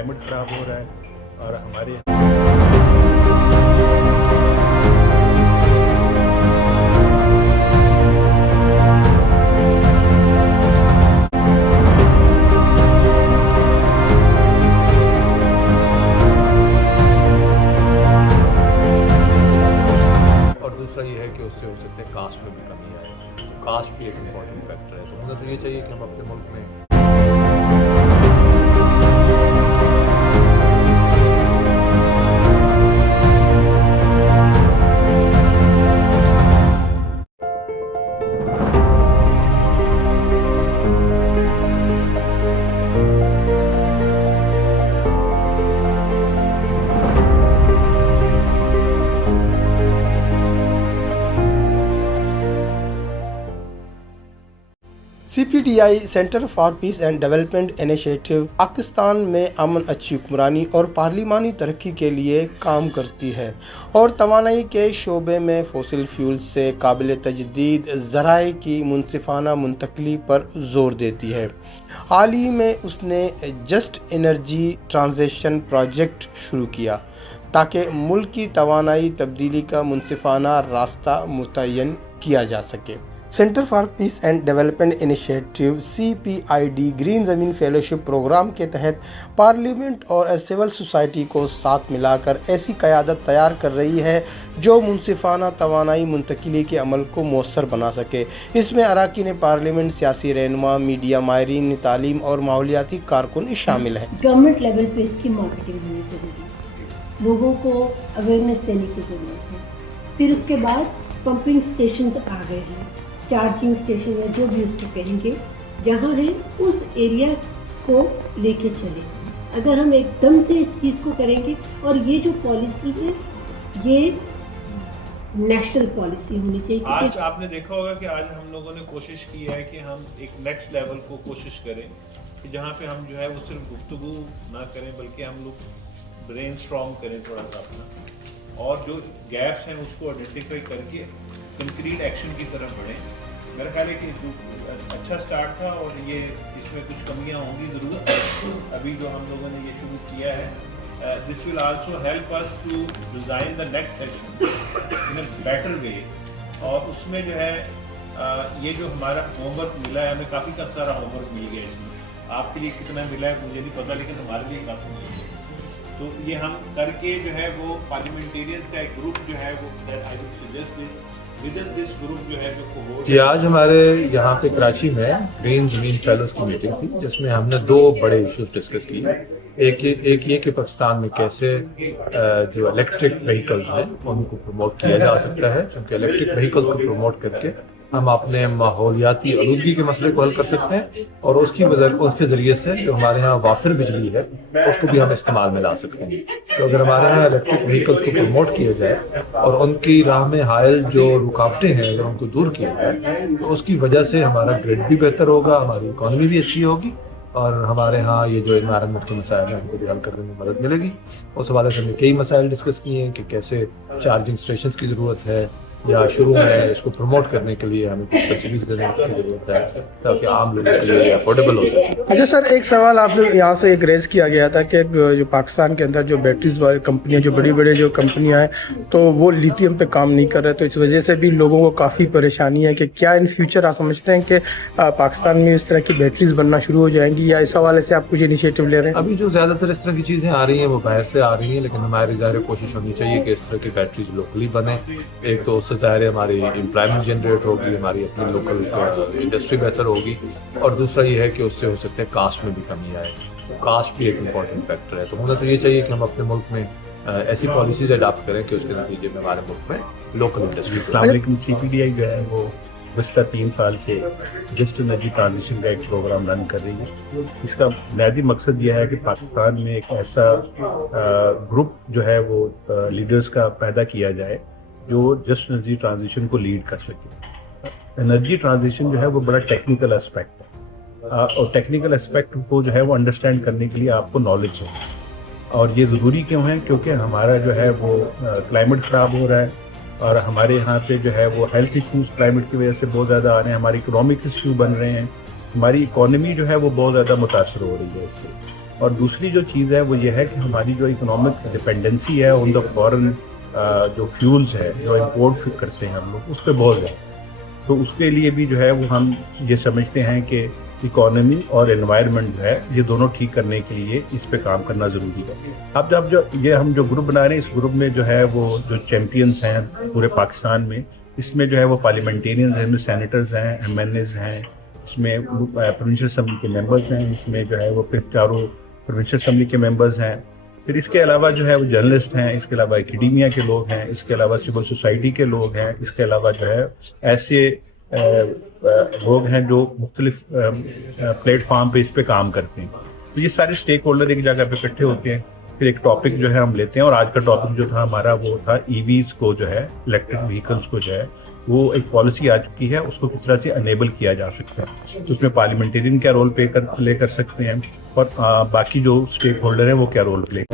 Climate ख़राब हो रहा है और हमारे और दूसरा ये है कि उससे हो सकता है कास्ट में भी कमी आए, तो कास्ट भी एक इम्पॉर्टेंट फैक्टर है। तो मुझे तो ये चाहिए कि हम अपने मुल्क में CPDI centre for piece and development initiative Pakistan में अमन, अच्छी हुक्मरानी और पार्लिमानी तरक्की के लिए काम करती है और तवानाई के शोबे में फॉसिल फ्यूल से काबिल तजदीद ज़राए की मुनसिफाना मुंतकली पर जोर देती है। हाल ही में उसने जस्ट एनर्जी ट्रांजिशन प्रोजेक्ट शुरू किया ताकि मुल्क की तवानाई तब्दीली का मुनसिफाना रास्ता मुतय्यन किया जा सके। Centre for piece and development initiative CPID green ज़मीन फेलोशिप प्रोग्राम के तहत पार्लियामेंट और सिविल सोसाइटी को साथ मिलाकर ऐसी क़यादत तैयार कर रही है जो मुनसिफाना तवानाई मुंतकिली के अमल को मौसर बना सके। इसमें अरकान पार्लियामेंट, सियासी रहनुमा, मीडिया माहिरीन, तालीम और माहौलियाती कारकुन शामिल हैं। गवर्नमेंट लेवल पे इसकी मार्केटिंग होनी ज़रूरी है, लोगों को अवेयरनेस देने की ज़रूरत है। फिर उसके बाद पंपिंग स्टेशंस आ गए हैं, चार्जिंग स्टेशन है, जो भी उसको कहेंगे, जहाँ है उस एरिया को लेके चले। अगर हम एकदम से इस चीज़ को करेंगे, और ये जो पॉलिसी है ये नेशनल पॉलिसी होनी चाहिए। आज आपने देखा होगा कि आज हम लोगों ने कोशिश की है कि हम एक नेक्स्ट लेवल को कोशिश करें कि जहाँ पे हम जो है वो सिर्फ गुफ्तगू ना करें बल्कि हम लोग ब्रेन स्ट्रॉन्ग करें थोड़ा सा अपना, और जो गैप्स हैं उसको आइडेंटिफाई करके कंक्रीट एक्शन की तरफ बढ़ें। मेरा ख्याल है कि अच्छा स्टार्ट था और ये इसमें कुछ कमियां होंगी ज़रूर। अभी जो हम लोगों ने ये शुरू किया है, this will also help us to design the next session in a better way. और उसमें जो है ये जो हमारा होमवर्क मिला है, हमें काफ़ी सारा होमवर्क मिल गया इसमें। आपके लिए कितना मिला है मुझे नहीं पता, लेकिन हमारे लिए काफ़ी मिल गया। तो ये हम करके जो है वो पार्लियामेंटेरियंस का एक ग्रुप जो है वो I would suggest this group जो है जो जी, आज हमारे यहाँ पे कराची में ग्रीन ज़मीन फेलोज की मीटिंग थी जिसमें हमने दो बड़े इश्यूज डिस्कस किए। एक ये कि पाकिस्तान में कैसे जो इलेक्ट्रिक व्हीकल्स हैं उनको प्रमोट किया जा सकता है, क्योंकि इलेक्ट्रिक व्हीकल्स को प्रमोट करके हम अपने माहौलियाती आलूदगी के मसले को हल कर सकते हैं और उसके ज़रिए से जो हमारे यहाँ वाफिर बिजली है उसको भी हम इस्तेमाल में ला सकते हैं। तो अगर हमारे यहाँ इलेक्ट्रिक व्हीकल्स को प्रमोट किया जाए और उनकी राह में हायल जो रुकावटें हैं अगर उनको दूर किया जाए तो उसकी वजह से हमारा ग्रिड भी बेहतर होगा, हमारी इकॉनमी भी अच्छी होगी और हमारे यहाँ ये जो एनवायरनमेंट के मसाइल हैं उनको भी हल करने में मदद मिलेगी। उस हवाले से हमने कई मसाइल डिस्कस किए हैं कि कैसे चार्जिंग स्टेशन की ज़रूरत है, या शुरू में इसको प्रमोट करने के लिए हमें कुछ सब्सिडीज देने की ज़रूरत है ताकि आम लोगों के लिए अफोर्डेबल हो सके। अच्छा सर, एक सवाल आपने यहाँ से एक रेज किया गया था कि जो पाकिस्तान के अंदर जो बैटरीज वाली कंपनियाँ, जो बड़ी बड़ी जो कंपनियाँ हैं, तो वो लिथियम पे काम नहीं कर रहे, तो इस वजह से भी लोगों को काफ़ी परेशानी है कि क्या इन फ्यूचर आप समझते हैं कि पाकिस्तान में इस तरह की बैटरीज बनना शुरू हो जाएंगी, या इस हवाले से आप कुछ इनिशिएटिव ले रहे हैं? अभी जो ज़्यादातर इस तरह की चीज़ें आ रही हैं वो बाहर से आ रही हैं, लेकिन हमारी ज़ाहिर कोशिश होनी चाहिए कि इस तरह की बैटरीज लोकली बने। एक तो उससे ज़ाहिर हमारी एम्प्लॉयमेंट जनरेट होगी, हमारी अपनी लोकल इंडस्ट्री बेहतर होगी, और दूसरा ये है कि उससे हो सकता है कास्ट में भी कमी आए। कास्ट भी एक इम्पॉर्टेंट फैक्टर है। तो मुझे तो ये चाहिए कि हम अपने मुल्क में ऐसी पॉलिसीज अडॉप्ट करें कि उसके नतीजे में हमारे मुल्क में लोकल इंडस्ट्री। CPDI जो है वो पिछले 3 साल से जस्ट एनर्जी ट्रांजिशन का एक प्रोग्राम रन कर रही है। इसका बुनियादी मकसद यह है कि पाकिस्तान में एक ऐसा ग्रुप जो है वो लीडर्स का पैदा किया जाए जो जस्ट एनर्जी ट्रांजिशन को लीड कर सके। एनर्जी ट्रांजिशन जो है वो बड़ा टेक्निकल एस्पेक्ट है, और टेक्निकल एस्पेक्ट को जो है वो अंडरस्टैंड करने के लिए आपको नॉलेज चाहिए। और ये ज़रूरी क्यों है? क्योंकि हमारा जो है वो क्लाइमेट ख़राब हो रहा है और हमारे यहाँ पे जो है वो हेल्थ इश्यूज़ क्लाइमेट की वजह से बहुत ज़्यादा आ रहे हैं, हमारी इकोनॉमिक इशू बन रहे हैं, हमारी इकोनॉमी जो है वो बहुत ज़्यादा मुतासर हो रही है इससे। اور دوسری جو چیز ہے وہ یہ ہے کہ ہماری جو اکنامک ڈپینڈنسی ہے آن دا فورن جو فیولز ہے جو امپورٹ کرتے ہیں ہم لوگ اس پہ بہت ہے. تو اس کے لیے بھی جو ہے وہ ہم یہ سمجھتے ہیں کہ اکانومی اور انوائرمنٹ جو ہے یہ دونوں ٹھیک کرنے کے لیے اس پہ کام کرنا ضروری ہے. اب جب ہم جو گروپ بنا رہے ہیں اس گروپ میں جو ہے وہ جو چیمپئنس ہیں پورے پاکستان میں اس میں جو ہے وہ پارلیمنٹیرینز ہیں, سینیٹرز ہیں, ایم این ایز ہیں, اس میں پروونشل اسمبلی کے ممبرز ہیں, اس میں جو ہے وہ پھر چاروں پروونشل اسمبلی کے ممبرز ہیں, پھر اس کے علاوہ جو ہے وہ جرنلسٹ ہیں, اس کے علاوہ اکیڈیمیا کے لوگ ہیں, اس کے علاوہ سول سوسائٹی کے لوگ ہیں, اس کے علاوہ جو ہے ایسے لوگ ہیں جو مختلف پلیٹ فارم پہ اس پہ کام کرتے ہیں. تو یہ سارے اسٹیک ہولڈر ایک جگہ پہ اکٹھے ہوتے ہیں, پھر ایک ٹاپک جو ہے ہم لیتے ہیں, اور آج کا ٹاپک جو تھا ہمارا وہ تھا ای ویز کو جو ہے الیکٹرک وہیکلس کو جو ہے وہ ایک پالیسی آ چکی ہے, اس کو کس طرح سے انیبل کیا جا سکتا ہے. تو اس میں پارلیمنٹیرین کیا رول پلے کر سکتے ہیں اور باقی جو اسٹیک ہولڈر ہیں وہ کیا رول پلے